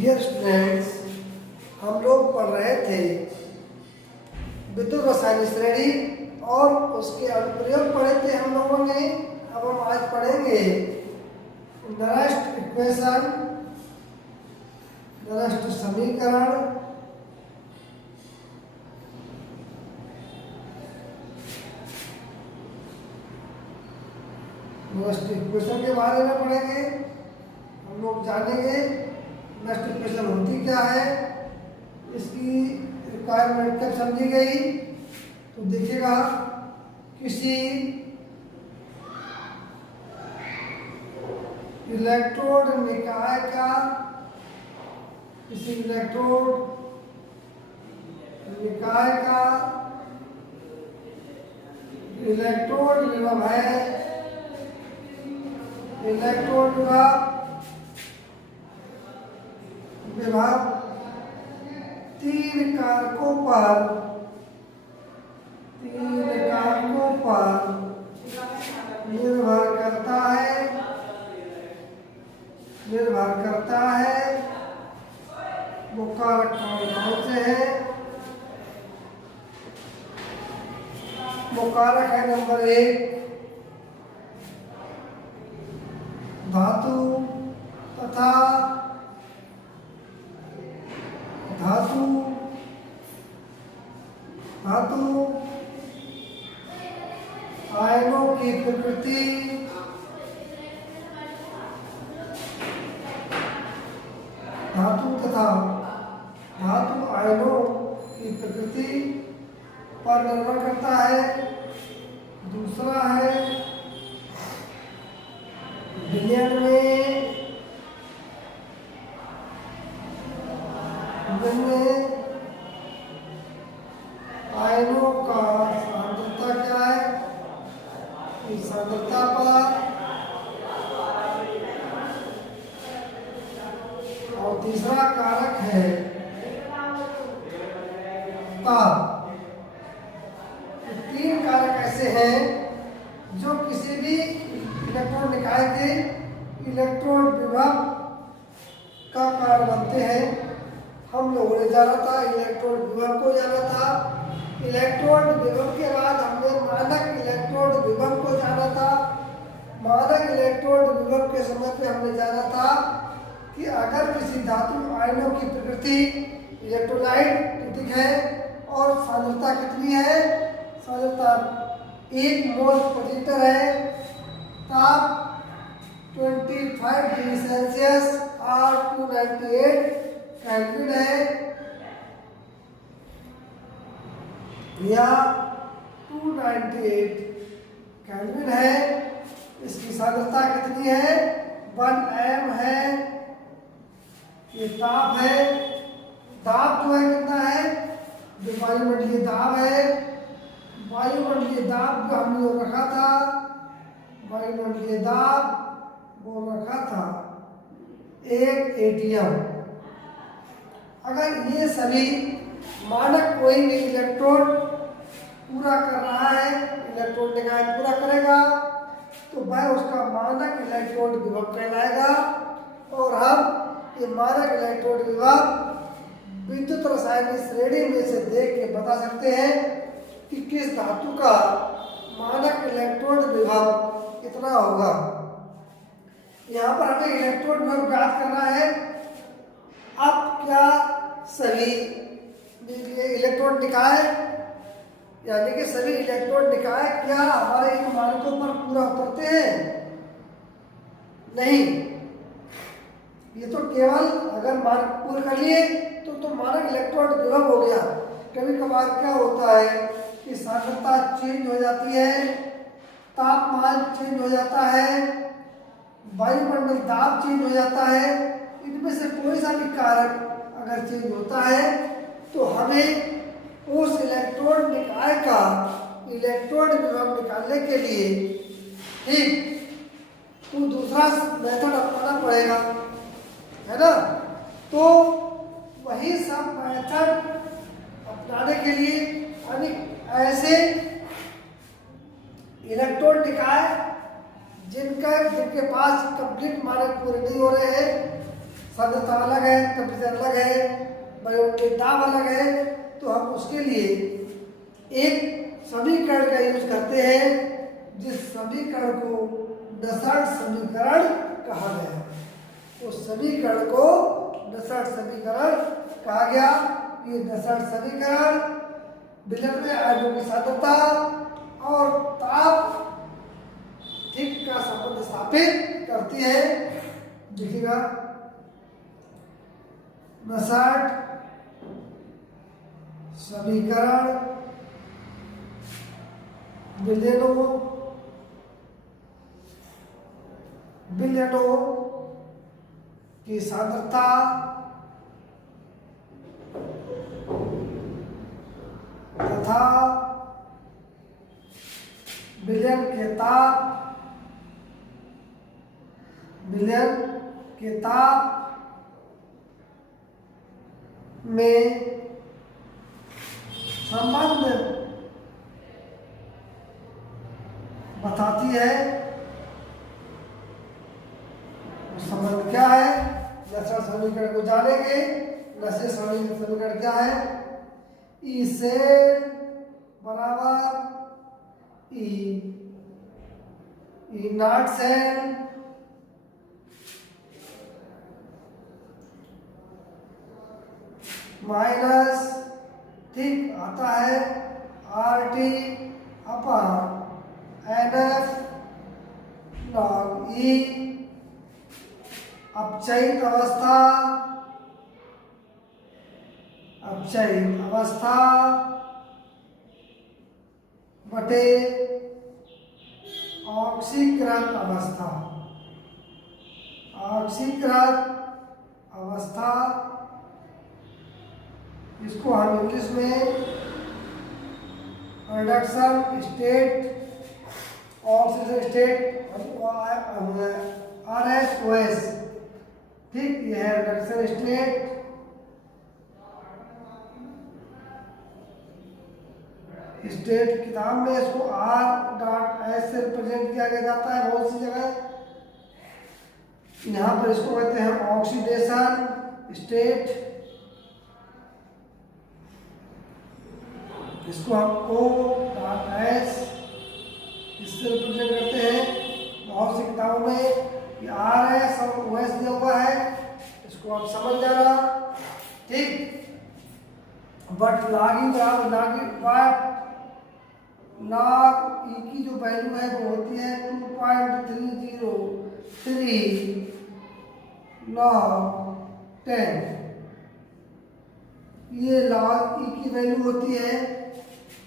Dear students, हम लोग पढ़ रहे थे विद्युत रसायन श्रेणी और उसके अनुप्रयोग पढ़े थे हम लोगों ने। अब हम आज पढ़ेंगे नरस्ट इक्वेशन, नरस्ट समीकरण, नरस्ट इक्वेशन के बारे में पढ़ेंगे। हम लोग जानेंगे नरस्ट इक्वेशन होती क्या है, इसकी रिक्वायरमेंट कब समझी गई। तो देखिएगा, किसी इलेक्ट्रोड निकाय का, किसी इलेक्ट्रोड निकाय का इलेक्ट्रोड विभव है, इलेक्ट्रोड विभव तीन कारकों पर निर्भर करता है। वो कारक कौन से हैं? वो कारक है नंबर 1 धातु तथा धातु आयनों की प्रकृति, धातु तथा धातु आयनों की प्रकृति पर निर्भर करता है। दूसरा है विलयन में आयनों का सांद्रता क्या है, इस सांद्रता पर। और तीसरा कारक है ताप। तीन कारक ऐसे हैं जो किसी भी इलेक्ट्रॉन निकाय के इलेक्ट्रॉन विभव का कारण बनते हैं। हम लोगों ने जाना था, इलेक्ट्रॉन विभव को जाना था। इलेक्ट्रॉन विभव के बाद हमने मानक इलेक्ट्रॉन विभव को जाना था। मानक इलेक्ट्रॉन विभव के समय पे हमने जाना था कि अगर किसी धातु आयनों की प्रकृति इलेक्ट्रोलाइट है और सांद्रता कितनी है, सांद्रता 1 मोल प्रति लीटर है, ताप 25 डिग्री सेल्सियस और 298 केल्विन है, या 298 केल्विन है। इसकी सांद्रता कितनी है? 1 m है। ये ताप है। दाब जो है कितना है? जो वायुमंडलीय दाब है, वायुमंडलीय दाब जो हमने वो रखा था, वायुमंडलीय दाब वो रखा था 1 atm। अगर ये सभी मानक कोई भी इलेक्ट्रोड पूरा कर रहा है, इलेक्ट्रोड निकाय पूरा करेगा, तो वह उसका मानक इलेक्ट्रोड विभव कहलाएगा। और हम ये मानक इलेक्ट्रोड विभव विद्युत रसायन श्रेणी में से देख के बता सकते हैं कि किस धातु का मानक इलेक्ट्रोड विभव कितना होगा। यहाँ पर हमें इलेक्ट्रोड विभव ज्ञात करना है। अब क्या सभी इलेक्ट्रोड निकाय, यानी कि सभी इलेक्ट्रोड निकाय क्या हमारे इन मानकों पर पूरा उतरते हैं? नहीं। ये तो केवल अगर मानक पूर्ण कर लिए तो मानक इलेक्ट्रोड विभव हो गया। कभी कभार क्या होता है कि सांद्रता चेंज हो जाती है, तापमान चेंज हो जाता है, वायुमंडल दाब चेंज हो जाता है। इनमें से कोई सा भी कारक अगर चेंज होता है तो हमें उस इलेक्ट्रोड निकाय का इलेक्ट्रोड विभव निकालने के लिए ठीक तो दूसरा मेथड अपनाना पड़ेगा, है ना। तो वही सब मेथड अपनाने के लिए ऐसे इलेक्ट्रोड निकाय जिनके पास कंप्लीट मानक पूरे नहीं हो रहे हैं, सांद्रता अलग है, टेम्परेचर अलग है, बायोमोलिकुलर दाब अलग है, तो हम उसके लिए एक समीकरण का यूज करते हैं जिस समीकरण को नसर्ट समीकरण कहा गया। उस समीकरण को नसर्ट समीकरण कहा गया। ये नसर्ट समीकरण विलयन में आयनों की सांद्रता और ताप ठीक का संबंध स्थापित करती है। देखिएगा, नसर्ट समीकरण विलयनों की सांद्रता तथा विलयन के ताप में संबंध बताती है। संबंध क्या है? नसर्ट समीकरण को जानेंगे। नसर्ट समीकरण क्या है? ई सेल बराबर ई नॉट सेल माइनस ठीक आता है R T upon N F log E. अपचयित अवस्था बटे ऑक्सीकृत अवस्था इसको हम इंग्लिश में reduction state oxygen state RSOS ठीक, यह है रिडक्शन स्टेट। किताब में इसको R.S से रिप्रेजेंट किया जाता है बहुत सी जगह। यहाँ पर इसको कहते हैं ऑक्सीडेशन स्टेट। इसको हम O.S इससे रिप्रेजेंट करते हैं। बहुत सी किताबों में RS और OS दिया हुआ है, इसको आप समझ जाना ठीक। बट लॉग ई की जो वैल्यू है वो होती है 2.303 log 10। ये log ई की वैल्यू होती है।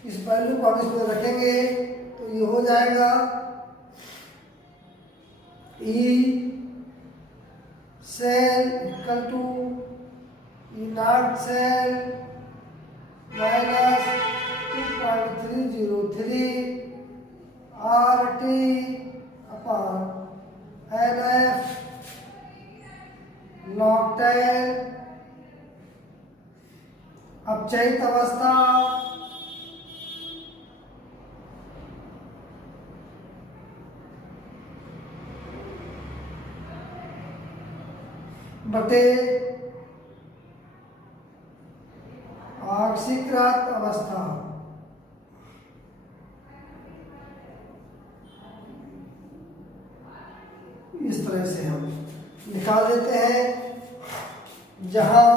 इस वैल्यू को हम इसमें रखेंगे तो ये हो जाएगा E cell equal to E not cell minus 2.303 RT upon NF log 10। अपचयित अवस्था बटे ऑक्सीकृत अवस्था। इस तरह से हम निकाल देते हैं। जहां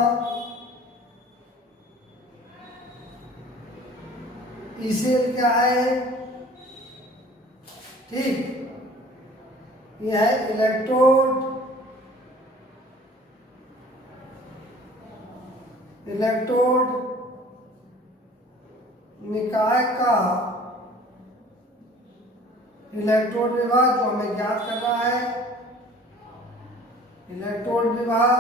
ई सेल क्या है ठीक, यह है इलेक्ट्रोड निकाय का इलेक्ट्रोड विभाग जो हमें ज्ञात करना है। इलेक्ट्रोड विभाग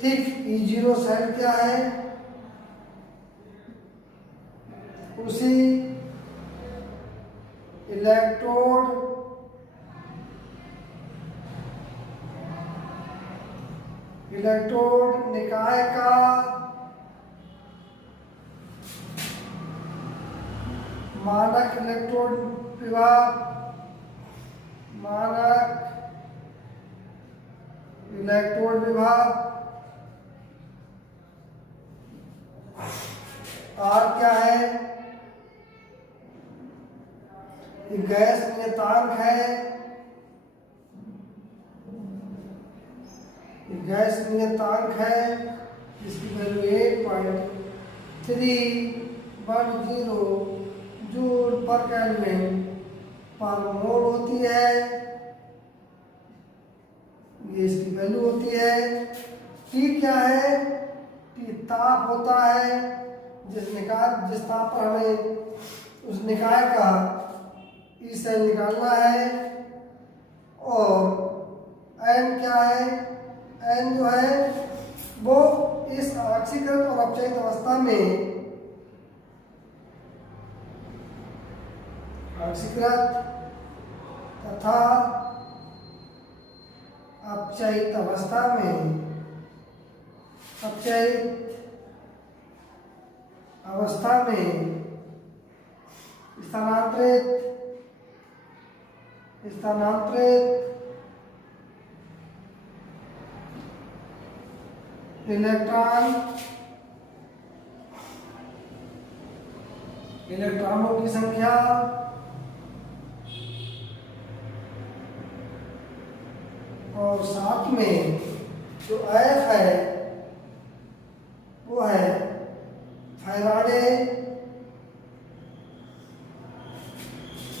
ठीक। E0 सेल क्या है? उसी इलेक्ट्रोड निकाय का मानक इलेक्ट्रॉन विभव, मानक इलेक्ट्रॉन विभव। और क्या है, ये गैस नियतांक है, ये गैस नियतांक है जिसकी वैल्यू 8.310 जूल पर केल्विन पर मोल होती है। ये इसकी वैल्यू होती है। टी क्या है, टी ताप होता है जिस ताप पर हमें उस निकाय का ई सेल निकालना है। और एन क्या है, एन जो है वो इस ऑक्सीकृत और अपचयित अवस्था में, ऑक्सीकृत तथा अपचयित अवस्था में, अपचयित अवस्था में स्थानांतरित इलेक्ट्रॉनों की संख्या और साथ में जो एफ है वो है फैराडे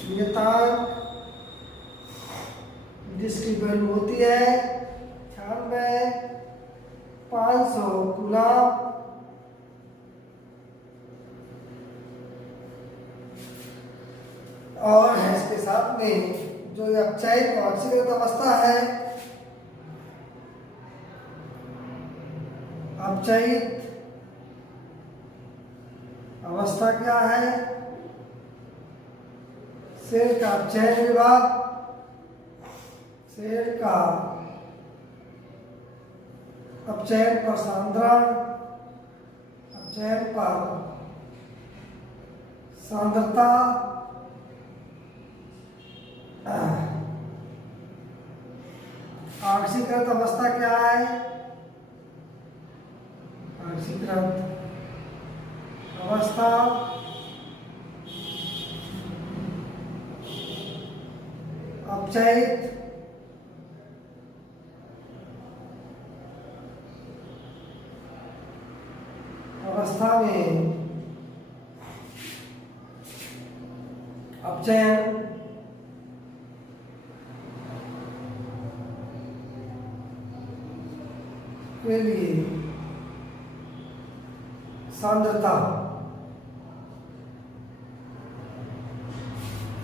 नियतांक, जिसकी वैल्यू होती है 96,500 कूलम। और इसके साथ में जो अपचयित और ऑक्सीकृत अवस्था है, अपचयित अवस्था क्या है, सेल का अपचयन विभाग, सेल का अपचयन पर सांद्रण, अपचयन पर सांद्रता, ऑक्सीकृत अवस्था क्या है, ऑक्सीकृत अवस्था अपचयित अवस्था में अपचयन के लिए सांद्रता,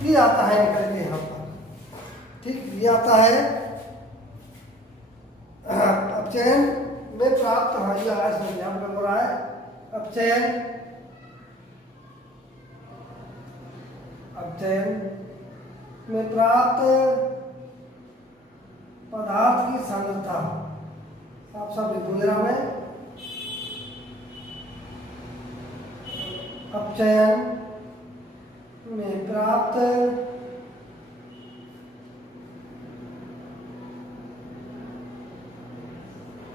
ये आता है निकल के यहाँ पर। ठीक, ये आता है अपचयन में प्राप्त, हाँ ये आज यहाँ पर हो रहा है अपचयन में प्राप्त पदार्थ की सांद्रता, साफ साफ लिख दो जरा में, अपचयन में प्राप्त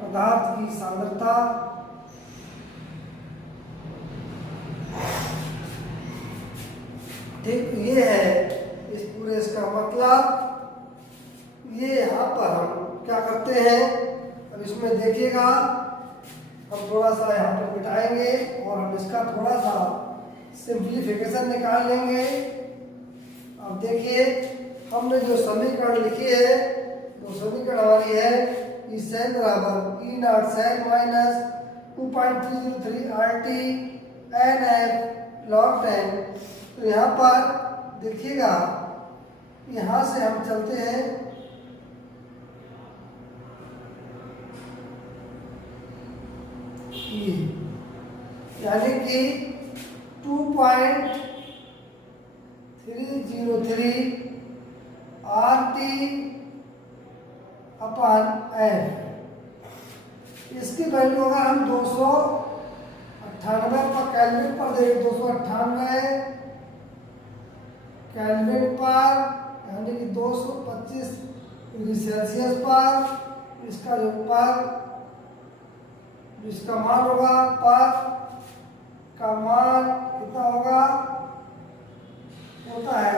पदार्थ की सांद्रता ठीक, ये है इस पूरे इसका मतलब। ये यहाँ पर हम क्या करते हैं, अब इसमें देखिएगा हम थोड़ा सा यहाँ पर मिटाएंगे और हम इसका थोड़ा सा सिंप्लीफिकेशन निकाल लेंगे। अब देखिए हमने जो समीकरण लिखी है वो समीकरण हमारी है ई सेल बराबर E not cell minus 2.303 RT NF log 10। तो यहाँ पर देखिएगा, यहाँ से हम चलते हैं यानी कि 2.303 RT अपन F, इसकी वैल्यू अगर हम 298 पर कैलकुलेट कर दें, 298 केल्विन पर, यानी कि 225 डिग्री सेल्सियस पर इसका जो जिसका मान होगा पर का मान कितना होगा, होता है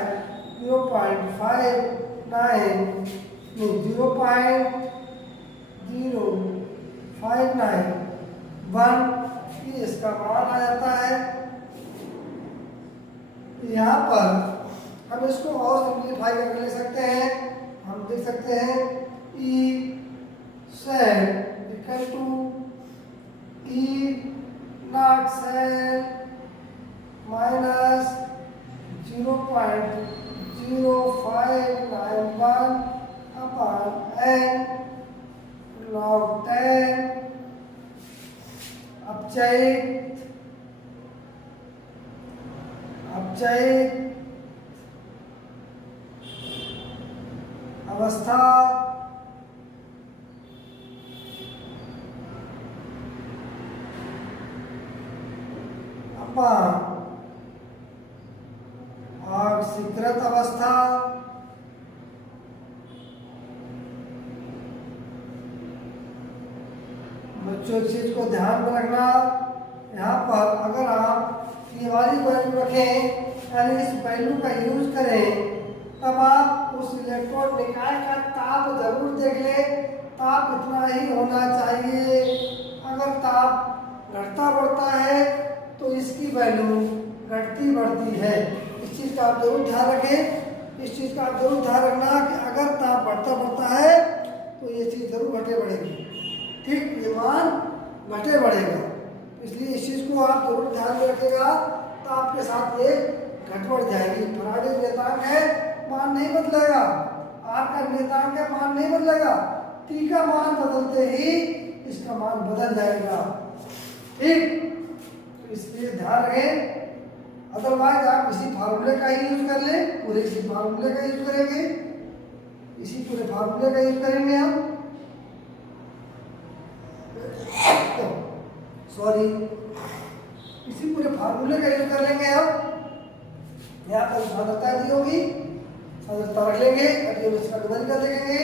0.0591, ये इसका मान आ जाता है। यहाँ पर हम इसको और सिंप्लीफाई करके ले सकते हैं। हम देख सकते हैं E cell equal to E naught cell minus 0.0591 upon n log 10 अपचयित अवस्था अपॉन ऑक्सीकृत अवस्था बच्चों इस चीज को ध्यान में रखना। यहाँ पर अगर आप ये वाली वैल्यू रखें यानी इस वैल्यू का यूज करें, तब आप उस इलेक्ट्रोड निकाय का ताप जरूर देख ले। ताप इतना ही होना चाहिए। अगर ताप घटता बढ़ता है तो इसकी वैल्यू घटती बढ़ती है। इस चीज का आप जरूर ध्यान रखें। इस चीज का आप जरूर ध्यान रखना कि अगर ताप बढ़ता बढ़ता है तो ये चीज जरूर घटे बढ़ेगी। ठीक, ये मान घटे बढ़ेगा। इसलिए इस चीज को आप जरूर ध्यान में रखेगा, ताप के साथ ये घट बढ़ जाएगी। फैराडे नियतांक है, मान नहीं बदलेगा। आर का नियतांक है, मान नहीं बदलेगा। टी का मान बदलते ही इसका मान बदल जाएगा। ठीक, तो इसलिए ध्यान रखें। अदरवाइज आप इसी फार्मूले का ही यूज कर ले, पूरे इसी फार्मूले का यूज करेंगे, इसी पूरे फार्मूले का यूज करेंगे हम। सॉरी, इसी पूरे फार्मूले का यूज कर लेंगे हम। यहाँ पर साधकता दी होगी, साधकता रख लेंगे, इसका डिवाइड कर देंगे।